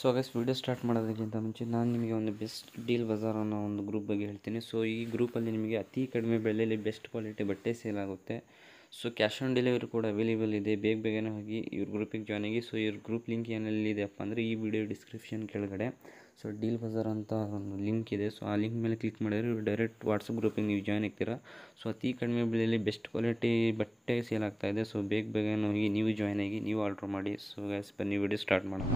So guys, video start ಮಾಡೋದಕ್ಕಿಂತ ಮುಂಚೆ ನಾನು ನಿಮಗೆ ಒಂದು ಬೆಸ್ಟ್ ಡೀಲ್ ಬಜಾರ್ ಅನ್ನೋ ಒಂದು ಗ್ರೂಪ್ ಬಗ್ಗೆ ಹೇಳ್ತೀನಿ. ಸೊ ಈ ಗ್ರೂಪಲ್ಲಿ ನಿಮಗೆ ಅತಿ ಕಡಿಮೆ ಬೆಲೆಯಲ್ಲಿ ಬೆಸ್ಟ್ ಕ್ವಾಲಿಟಿ ಬಟ್ಟೆ ಸೇಲ್ ಆಗುತ್ತೆ. ಸೊ ಕ್ಯಾಶ್ ಆನ್ ಡೆಲಿವರಿ ಕೂಡ ಅವೈಲೇಬಲ್ ಇದೆ. ಬೇಗನೆ ಹೋಗಿ ಇವ್ರ ಗ್ರೂಪಿಗೆ ಜಾಯ್ನ್ ಆಗಿ. ಸೊ ಇವ್ರ ಗ್ರೂಪ್ ಲಿಂಕ್ ಏನಲ್ಲಿದೆಯಪ್ಪ ಅಂದರೆ ಈ ವಿಡಿಯೋ ಡಿಸ್ಕ್ರಿಪ್ಷನ್ ಕೆಳಗಡೆ ಸೊ ಡೀಲ್ ಬಜಾರ್ ಅಂತ ಒಂದು ಲಿಂಕ್ ಇದೆ. ಸೊ ಆ ಲಿಂಕ್ ಮೇಲೆ ಕ್ಲಿಕ್ ಮಾಡಿದರೆ ಡೈರೆಕ್ಟ್ ವಾಟ್ಸಪ್ ಗ್ರೂಪಿಗೆ ನೀವು ಜಾಯ್ನ್ ಆಗ್ತೀರಾ. ಸೊ ಅತಿ ಕಡಿಮೆ ಬೆಲೆಯಲ್ಲಿ ಬೆಸ್ಟ್ ಕ್ವಾಲಿಟಿ ಬಟ್ಟೆ ಸೇಲ್ ಆಗ್ತಾಯಿದೆ. ಸೊ ಬೇಗನೆ ಹೋಗಿ ನೀವು ಜಾಯ್ನ್ ಆಗಿ ನೀವು ಆರ್ಡ್ರ್ ಮಾಡಿ. ಸೊ ಗೈಸ್, ಬನ್ನಿ ವಿಡಿಯೋ ಸ್ಟಾರ್ಟ್ ಮಾಡೋಣ.